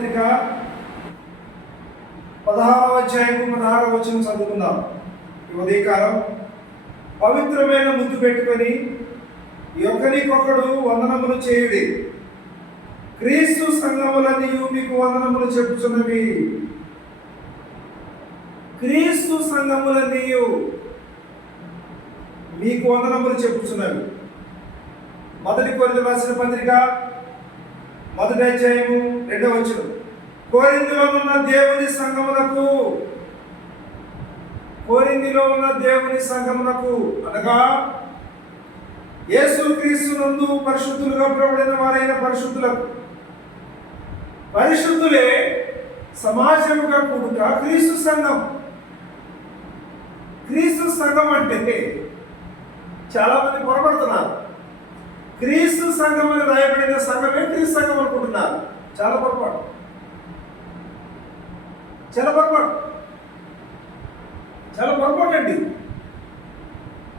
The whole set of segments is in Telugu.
పత్రిక 16వ అధ్యాయము 16వ వచనం చదువుకుందాం. ఈ ఉదయకాలం పవిత్రమైన ముద్దు పెట్టుకొని ఒకరికొకడు వందనములు చేయుడి. క్రీస్తు సంఘములనియు మీకు వందనములు చెప్పుచున్నవి. క్రీస్తు సంఘములనియు మీకు వందనములు చెప్పుచున్నవి. మొదటి కొరింథీయులకు రాసిన పత్రిక 1వ అధ్యాయము 2వ వచనం. కొరింథీలో ఉన్న దేవుని సంఘమునకు అనగా యేసుక్రీస్తు నందు పరిశుద్ధులుగా పిలువబడిన వారైన పరిశుద్ధులే సమాజముగా కూడుట క్రీస్తు సంఘం అంటే చాలా మంది పొరపడుతున్నారు. క్రీస్తు సంఘం అని రాయబడిన సంఘమే క్రీస్తు సంఘం అనుకుంటున్నారు. చాలా పొరపాటు అండి.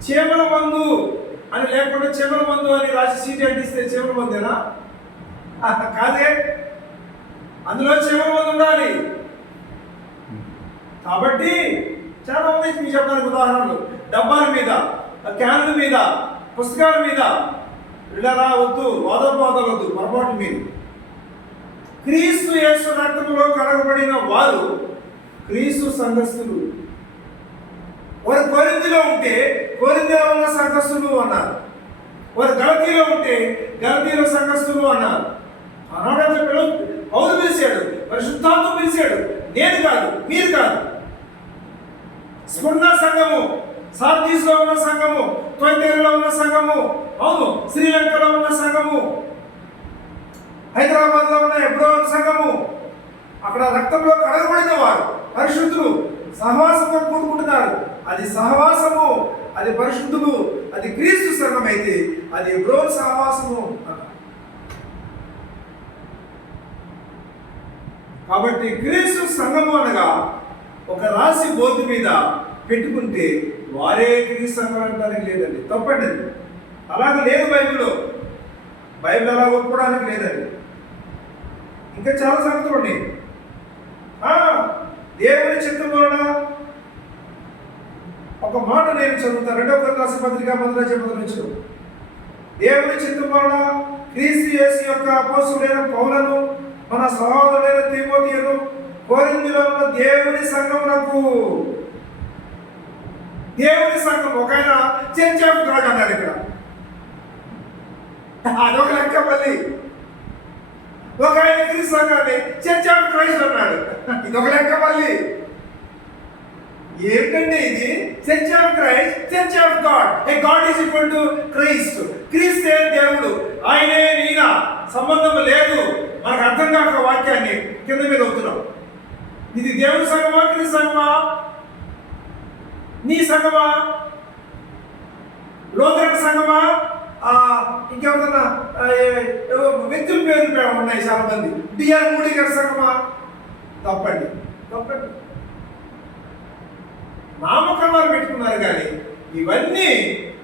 చీమల మందు అని లేకుండా చీమల మందు అని రాసి సీటీ అంటిస్తే చీమల మందేనా? కాదే, అందులో చీమల మందు ఉండాలి. కాబట్టి చాలా ఉన్నాయి మీకు చెప్పడానికి ఉదాహరణలు. డబ్బాల మీద, క్యాన్ల మీద, పుస్తకాల మీద ఇలా రావద్దు, వాదోపాదవద్దు, పొరపాటు మీద. క్రీస్తు యేసు రక్తములో కడగబడిన వారు క్రీస్తు సంఘస్థులు. వారు కొరింథీలో ఉంటే కొరింథీలో ఉన్న సంఘస్థులు అన్నారు. వారు గలతీలో ఉంటే గలతీలో సంఘస్థులు అన్నారు. ఆనాడు పౌలు పిలిచాడు, పరిశుద్ధాత్మ పిలిచాడు. నేను కాదు, మీరు కాదు. స్మరణ సంఘము, సార్దీస్లో ఉన్న సంఘము, త్వైతైరలో ఉన్న సంఘము, అవును శ్రీలంకలో ఉన్న సంఘము, హైదరాబాద్లో ఉన్న ఎబ్రోన్ సంఘము, అక్కడ రక్తంలో కడగబడిన వారు పరిశుద్ధులు సహవాసంతో కూడుకుంటున్నారు. అది సహవాసము, అది పరిశుద్ధులు, అది క్రీస్తు సంఘం అయితే అది ఎబ్రోన్ సహవాసము. కాబట్టి క్రీస్తు సంఘము అనగా ఒక రాశి బోర్డు మీద పెట్టుకుంటే వారే క్రీస్తు సంఘం అనడానికి లేదండి, తప్పండి. అలాగే లేదు బైబిల్ అలా ఒప్పుకోవడానికి లేదండి. ఇంకా చాలా సంగతులు ఉన్నాయి. దేవుని చిత్తం వలన ఒక మాట నేను చదువుతాను. 2వ కొరింథీయులకు రాసిన పత్రిక 1వ అధ్యాయం. దేవుని చిత్తం వలన క్రీస్తు యేసు యొక్క అపోస్తలుడైన పౌలను మన సహోదరుడైన తిమోతియును కొరింథీలో ఉన్న దేవుని సంఘమునకు. దేవుని సంఘం ఒక ఆయన చర్చ్ ఆఫ్ గాడ్ అన్నాడు. ఇక్కడ అదొక లెక్క. మళ్ళీ ఒక ఆయన క్రీస్తు సంఘాన్ని చర్చ్ ఆఫ్ క్రైస్ట్ అన్నాడు. ఇదొక లెక్క. మళ్ళీ ఏమిటండి ఇది? Church of Christ, church of God. God is equal to Christ. క్రీస్తే దేవుడు, ఆయనే ఈయన, సంబంధం లేదు. మనకు అర్థం కాక వాక్యాన్ని కింద మీద అవుతున్నాం. ఇది దేవుని సంఘమా, క్రీస్తు సంఘమా, నీ సంఘమా, లోతరన్ సంఘమా, ఇంకేమన్నా వ్యక్తుల పేర్లు ఉన్నాయి చాలా మంది. డిఆర్ మూడీ గారి సంఘమా? తప్పండి. నామకరణాలు పెట్టుకున్నారు కానీ ఇవన్నీ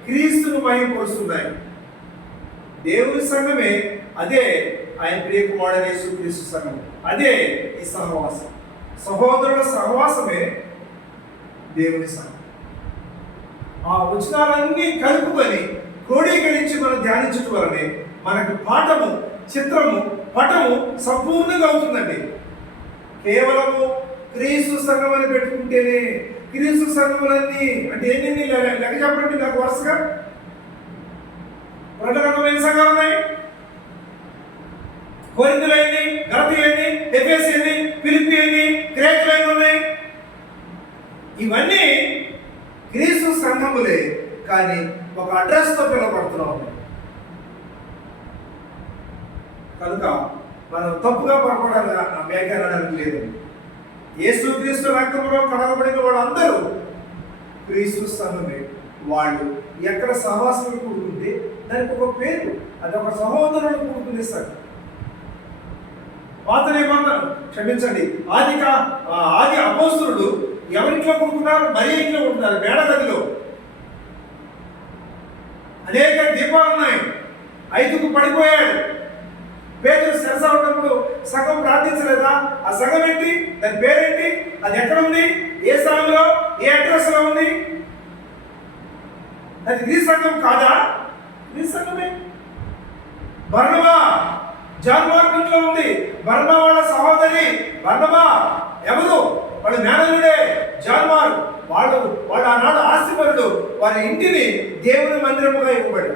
క్రీస్తును మహిమపరుస్తున్నాయి. దేవుని సంఘమే, అదే ఆయన ప్రియకుమారుడైన యేసుక్రీస్తు సంఘం, అదే ఈ సహవాసం. సహోదరుల సహవాసమే దేవుని సంఘం. ఆ వచనాలన్నీ కలుపుకొని క్రోడీకరించి మనం ధ్యానించడం వలనే మనకు పాఠము, చిత్రము, పటము సంపూర్ణంగా అవుతుందండి. కేవలము క్రీస్తు సంఘం అని పెట్టుకుంటేనే క్రీస్తు సంఘములన్నీ అంటే ఏంటి లెక్క చెప్పండి నాకు వరుసగా. రెండు రకమైన సంఘాలు ఉన్నాయి. కొరింథీయులు ఏంటి, గలతీ ఏంటి, ఎఫెసు ఏంటి, ఫిలిప్పీ ఏంటి, గ్రీకులు ఏంటి ఉన్నాయి. ఇవన్నీ క్రీస్తు సంఘములే, కానీ ఒక అడ్రస్తో పిలువబడుతున్నాం. కనుక మనం తప్పుగా పొరపడాలి వ్యాఖ్యానానికి లేదు. యేసుక్రీస్తు రక్తంలో కడగబడిన వాళ్ళందరూ క్రీస్తు సంఘమే. వాళ్ళు ఎక్కడ సహవాసం కూడుకుంటే దానికి ఒక పేరు, అది ఒక సహోదరుడు కూడుకునే సంఘం. పాత నిబంధన క్షమించండి, ఆది అపోస్తలుడు ఎవరింట్లో కూడుకున్నారు? మరియ ఇంట్లో ఉంటున్నారు, మేడగదిలో. అనేక దీపాలు ఉన్నాయి. 5కు పడిపోయాడు. పేతురు శిరసవున్నప్పుడు సంఘం ప్రార్థించలేదా? ఆ సంఘం ఏంటి? దాని పేరేంటి? అది ఎక్కడ ఉంది? ఏ స్థలంలో, ఏ అడ్రస్ లో ఉంది? అది నీ సంఘం కాదా? నీ సంఘమే. బర్నబా జాన్ మార్క్ ఇంట్లో ఉంది. బర్నబా వాళ్ళ సహోదరి బర్నబా ఎవరు? వాడు మేనలుడే జాన్ మార్క్. వాళ్ళు ఆనాడు ఆస్తిపరుడు. వారి ఇంటిని దేవుని మందిరముగా ఇవ్వబడి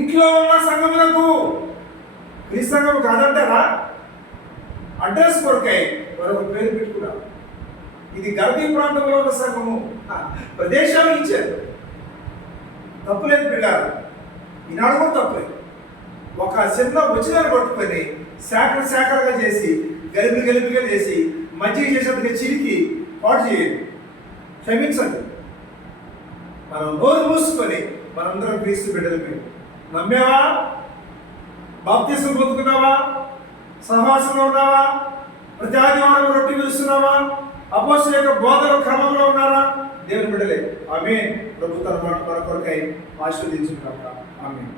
ఇంట్లో ఉన్న సంఘములకు ఈ సంఘం కాదంటారా? అడ్రస్ కొరకై మరొక పేరు పెట్టుకున్నారు. ఇది గల్తీ ప్రాంతంలో ఉన్న సంఘము. ప్రదేశాలు ఇచ్చారు. తప్పులేదు పిల్లలు, ఈనాడు కూడా తప్పులేదు. ఒక చిన్న వచ్చినాన్ని పట్టుకొని శాఖలుగా చేసి గలిపిగా చేసి మజ్జిగ చేసేందుకు చిరికి పాటు చేయండి. క్షమించండి. మనం నోరు మూసుకొని మనందరం క్రీస్తు బిడ్డలు. మీరు నమ్మేవా? బాప్తిసం పొందుకున్నావా? సహవాసంలో ఉన్నావా? ప్రతి ఆదివారం రొట్టె పిలుస్తున్నావా? అపోస్తలుల యొక్క బోధన క్రమంలో ఉన్నారా? దేవుని బిడ్డలే. ఆమేన్. ప్రభు తన మాట కొరకై ఆశీర్వదించుగాక. ఆమేన్.